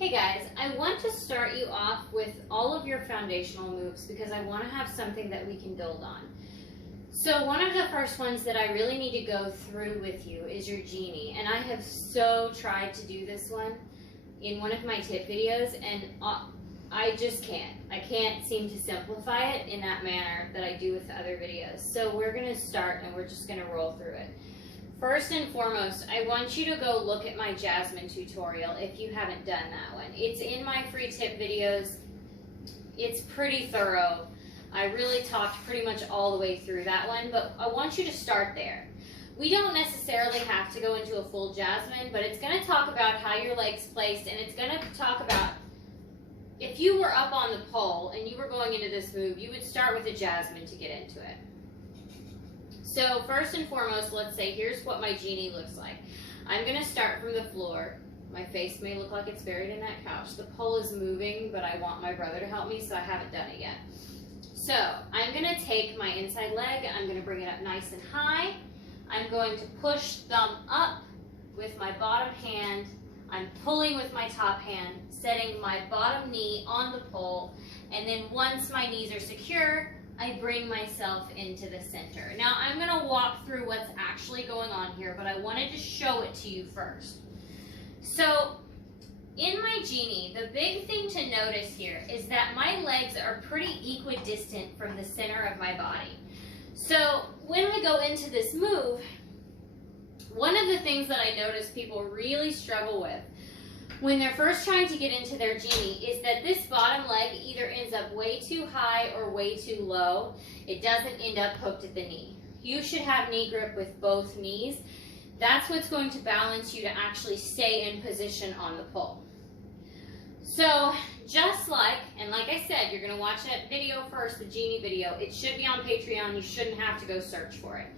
Hey guys, I want to start you off with all of your foundational moves because I want to have something that we can build on. So one of the first ones that I really need to go through with you is your Genie. And I have so tried to do this one in one of my tip videos, and I just can't. I can't seem to simplify it in that manner that I do with the other videos. So we're going to start and we're just going to roll through it. First and foremost, I want you to go look at my Jasmine tutorial if you haven't done that one. It's in my free tip videos. It's pretty thorough. I really talked pretty much all the way through that one, but I want you to start there. We don't necessarily have to go into a full Jasmine, but it's going to talk about how your leg's placed, and it's going to talk about if you were up on the pole and you were going into this move, you would start with a Jasmine to get into it. So first and foremost, let's say here's what my Genie looks like. I'm going to start from the floor. My face may look like it's buried in that couch. The pole is moving, but I want my brother to help me, so I haven't done it yet. So I'm going to take my inside leg. I'm going to bring it up nice and high. I'm going to push thumb up with my bottom hand. I'm pulling with my top hand, setting my bottom knee on the pole, and then once my knees are secure, I bring myself into the center. Now I'm going to walk through what's actually going on here, but I wanted to show it to you first. So in my Genie, the big thing to notice here is that my legs are pretty equidistant from the center of my body. So when we go into this move, one of the things that I notice people really struggle with when they're first trying to get into their Genie is that this bottom leg either ends up way too high or way too low. It doesn't end up hooked at the knee. You should have knee grip with both knees. That's what's going to balance you to actually stay in position on the pole. So just like, and like I said, you're going to watch that video first, the Genie video. It should be on Patreon. You shouldn't have to go search for it.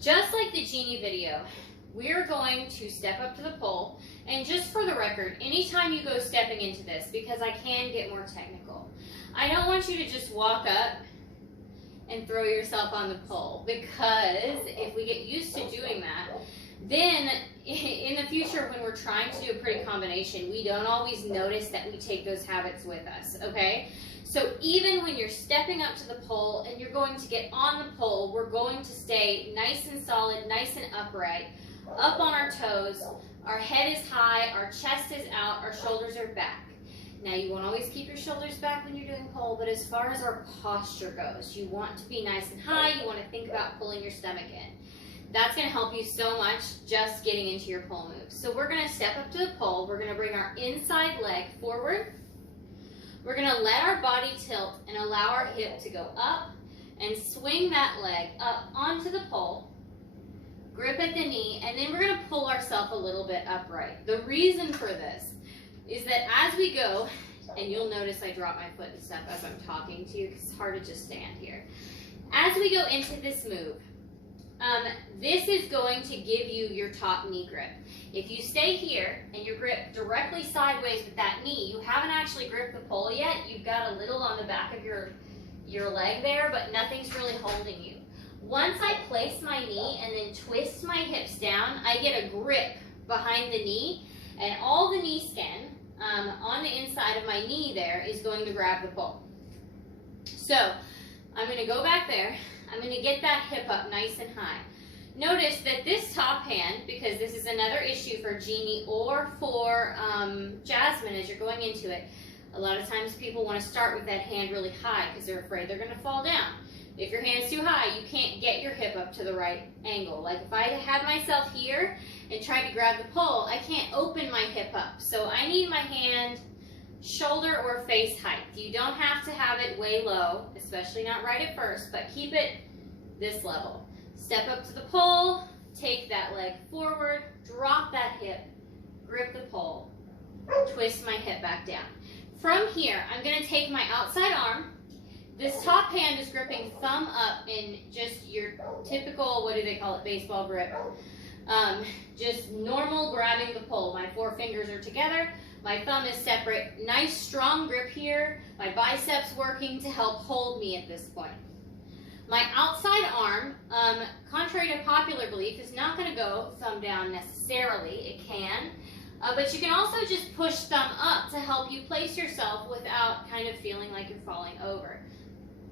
Just like the Genie video, we're going to step up to the pole, and just for the record, anytime you go stepping into this, because I can get more technical, I don't want you to just walk up and throw yourself on the pole, because if we get used to doing that, then in the future when we're trying to do a pretty combination, we don't always notice that we take those habits with us, okay? So even when you're stepping up to the pole and you're going to get on the pole, we're going to stay nice and solid, nice and upright, up on our toes, our head is high, our chest is out, our shoulders are back. Now you won't always keep your shoulders back when you're doing pole, but as far as our posture goes, you want to be nice and high, you want to think about pulling your stomach in. That's going to help you so much just getting into your pole moves. So we're going to step up to the pole, we're going to bring our inside leg forward, we're going to let our body tilt and allow our hip to go up and swing that leg up onto the pole. Grip at the knee, and then we're going to pull ourselves a little bit upright. The reason for this is that as we go, and you'll notice I drop my foot and stuff as I'm talking to you because it's hard to just stand here. As we go into this move, this is going to give you your top knee grip. If you stay here and you grip directly sideways with that knee, you haven't actually gripped the pole yet. You've got a little on the back of your leg there, but nothing's really holding you. Once I place my knee and then twist my hips down, I get a grip behind the knee, and all the knee skin on the inside of my knee there is going to grab the pole. So I'm going to go back there. I'm going to get that hip up nice and high. Notice that this top hand, because this is another issue for Genie or for Jasmine as you're going into it, a lot of times people want to start with that hand really high because they're afraid they're going to fall down. If your hand's too high, you can't get your hip up to the right angle. Like if I had myself here and tried to grab the pole, I can't open my hip up. So I need my hand shoulder or face height. You don't have to have it way low, especially not right at first, but keep it this level. Step up to the pole, take that leg forward, drop that hip, grip the pole, twist my hip back down. From here, I'm going to take my outside arm. This top hand is gripping thumb up in just your typical, what do they call it, baseball grip. Just normal grabbing the pole. My four fingers are together. My thumb is separate. Nice strong grip here. My biceps working to help hold me at this point. My outside arm, contrary to popular belief, is not going to go thumb down necessarily. It can. But you can also just push thumb up to help you place yourself without kind of feeling like you're falling over.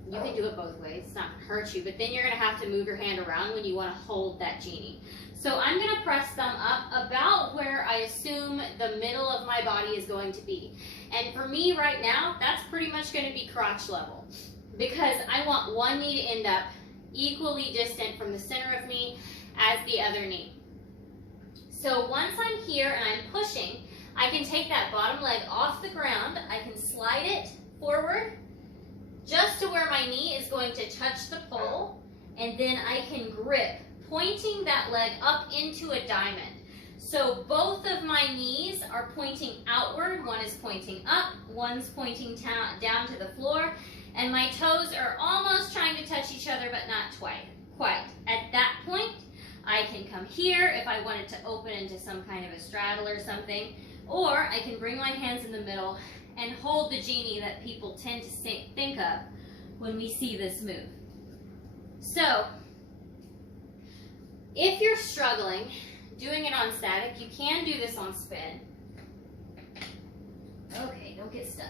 You can do it both ways. It's not going to hurt you, but then you're going to have to move your hand around when you want to hold that genie. So I'm going to press thumb up about where I assume the middle of my body is going to be. And for me right now, that's pretty much going to be crotch level, because I want one knee to end up equally distant from the center of me as the other knee. So once I'm here and I'm pushing, I can take that bottom leg off the ground. I can slide it forward just to where my knee is going to touch the pole, and then I can grip, pointing that leg up into a diamond. So both of my knees are pointing outward. One is pointing up, one's pointing down to the floor, and my toes are almost trying to touch each other, but not quite. At that point, I can come here if I wanted to open into some kind of a straddle or something, or I can bring my hands in the middle and hold the genie that people tend to think of when we see this move. So, if you're struggling doing it on static, you can do this on spin. Okay, don't get stuck.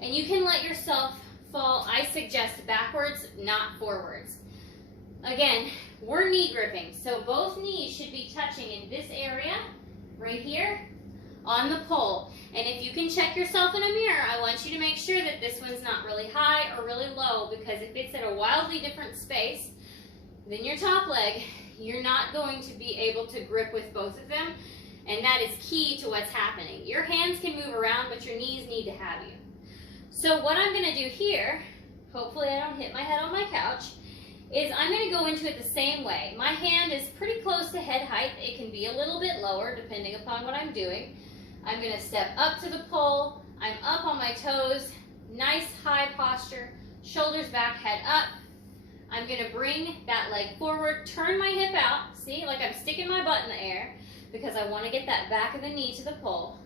And you can let yourself fall, I suggest backwards, not forwards. Again, we're knee gripping, so both knees should be touching in this area, right here, on the pole. And if you can check yourself in a mirror, I want you to make sure that this one's not really high or really low, because if it's at a wildly different space than your top leg, you're not going to be able to grip with both of them, and that is key to what's happening. Your hands can move around, but your knees need to have you. So what I'm going to do here, hopefully I don't hit my head on my couch, is I'm going to go into it the same way. My hand is pretty close to head height. It can be a little bit lower depending upon what I'm doing. I'm going to step up to the pole. I'm up on my toes. Nice high posture. Shoulders back, head up. I'm going to bring that leg forward, turn my hip out. See, like I'm sticking my butt in the air because I want to get that back of the knee to the pole.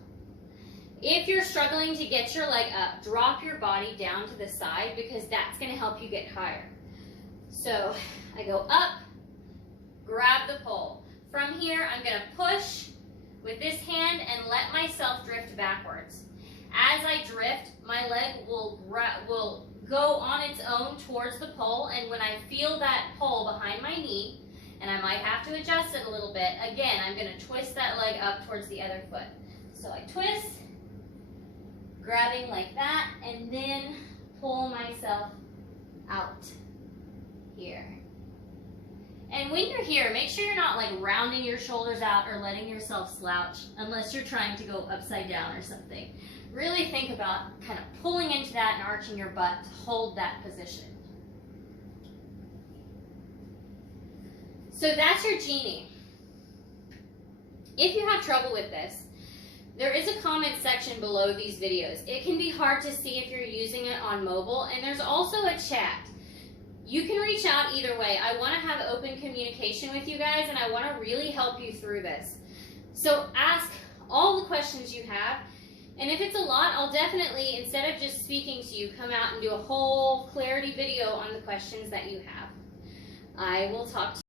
If you're struggling to get your leg up, drop your body down to the side, because that's going to help you get higher. So I go up, grab the pole. From here, I'm going to push with this hand and let myself drift backwards. As I drift, my leg will go on its own towards the pole, and when I feel that pole behind my knee, and I might have to adjust it a little bit, again, I'm going to twist that leg up towards the other foot. So I twist, grabbing like that, and then pull myself out here. And when you're here, make sure you're not like rounding your shoulders out or letting yourself slouch unless you're trying to go upside down or something. Really think about kind of pulling into that and arching your butt to hold that position. So that's your genie. If you have trouble with this, there is a comment section below these videos. It can be hard to see if you're using it on mobile, and there's also a chat. You can reach out either way. I want to have open communication with you guys, and I want to really help you through this. So ask all the questions you have, and if it's a lot, I'll definitely, instead of just speaking to you, come out and do a whole clarity video on the questions that you have. I will talk to you.